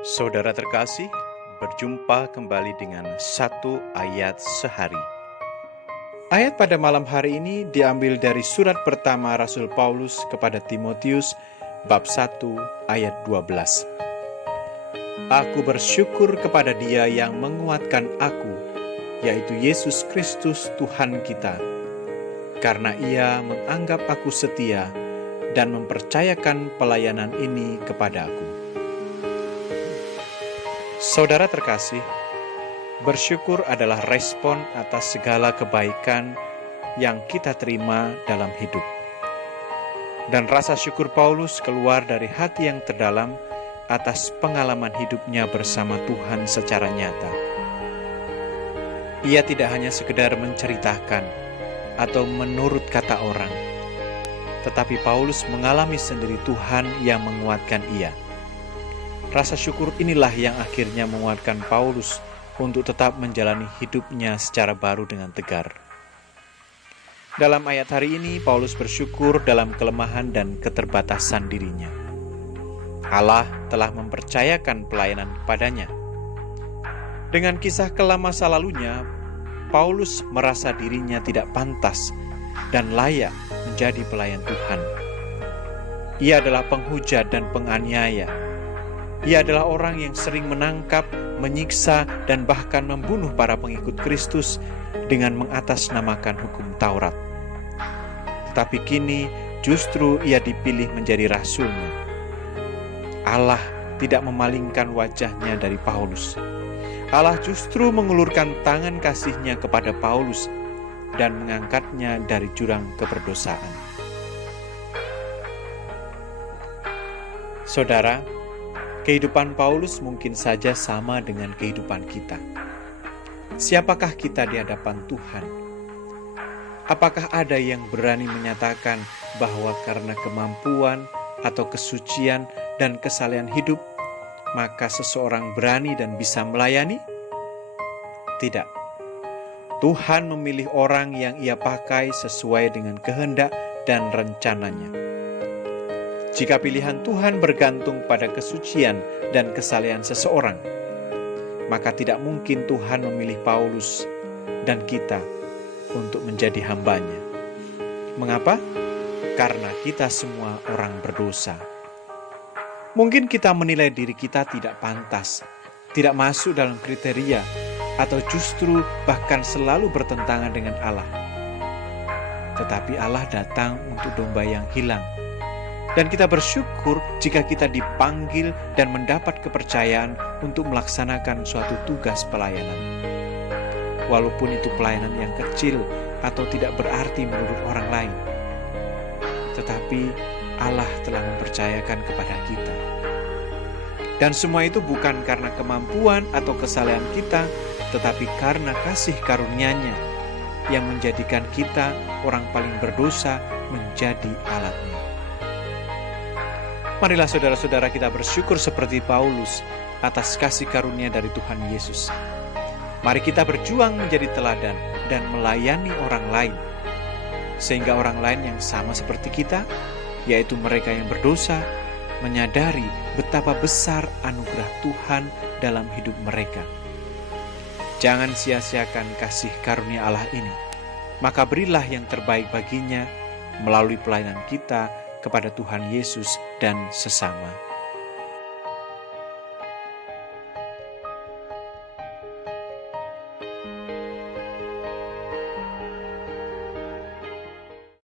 Saudara terkasih, berjumpa kembali dengan satu ayat sehari. Ayat pada malam hari ini diambil dari surat pertama Rasul Paulus kepada Timotius, bab 1 ayat 12. Aku bersyukur kepada Dia yang menguatkan aku, yaitu Yesus Kristus Tuhan kita, karena Ia menganggap aku setia dan mempercayakan pelayanan ini kepada aku. Saudara terkasih, bersyukur adalah respon atas segala kebaikan yang kita terima dalam hidup. Dan rasa syukur Paulus keluar dari hati yang terdalam atas pengalaman hidupnya bersama Tuhan secara nyata. Ia tidak hanya sekedar menceritakan atau menurut kata orang, tetapi Paulus mengalami sendiri Tuhan yang menguatkan ia. Rasa syukur inilah yang akhirnya menguatkan Paulus untuk tetap menjalani hidupnya secara baru dengan tegar. Dalam ayat hari ini, Paulus bersyukur dalam kelemahan dan keterbatasan dirinya. Allah telah mempercayakan pelayanan kepadanya. Dengan kisah kelam masa lalunya, Paulus merasa dirinya tidak pantas dan layak menjadi pelayan Tuhan. Ia adalah penghujat dan penganiaya. Ia adalah orang yang sering menangkap, menyiksa, dan bahkan membunuh para pengikut Kristus dengan mengatasnamakan hukum Taurat. Tetapi kini justru ia dipilih menjadi rasulnya. Allah tidak memalingkan wajahnya dari Paulus. Allah justru mengulurkan tangan kasih-Nya kepada Paulus dan mengangkatnya dari jurang keberdosaan. Saudara, kehidupan Paulus mungkin saja sama dengan kehidupan kita. Siapakah kita di hadapan Tuhan? Apakah ada yang berani menyatakan bahwa karena kemampuan atau kesucian dan kesalehan hidup, maka seseorang berani dan bisa melayani? Tidak. Tuhan memilih orang yang Ia pakai sesuai dengan kehendak dan rencananya. Jika pilihan Tuhan bergantung pada kesucian dan kesalehan seseorang, maka tidak mungkin Tuhan memilih Paulus dan kita untuk menjadi hamba-Nya. Mengapa? Karena kita semua orang berdosa. Mungkin kita menilai diri kita tidak pantas, tidak masuk dalam kriteria, atau justru bahkan selalu bertentangan dengan Allah. Tetapi Allah datang untuk domba yang hilang. Dan kita bersyukur jika kita dipanggil dan mendapat kepercayaan untuk melaksanakan suatu tugas pelayanan. Walaupun itu pelayanan yang kecil atau tidak berarti menurut orang lain. Tetapi Allah telah mempercayakan kepada kita. Dan semua itu bukan karena kemampuan atau kesalehan kita, tetapi karena kasih karunia-Nya yang menjadikan kita orang paling berdosa menjadi alat-Nya. Marilah saudara-saudara kita bersyukur seperti Paulus atas kasih karunia dari Tuhan Yesus. Mari kita berjuang menjadi teladan dan melayani orang lain. Sehingga orang lain yang sama seperti kita, yaitu mereka yang berdosa, menyadari betapa besar anugerah Tuhan dalam hidup mereka. Jangan sia-siakan kasih karunia Allah ini. Maka berilah yang terbaik baginya melalui pelayanan kita kepada Tuhan Yesus dan sesama.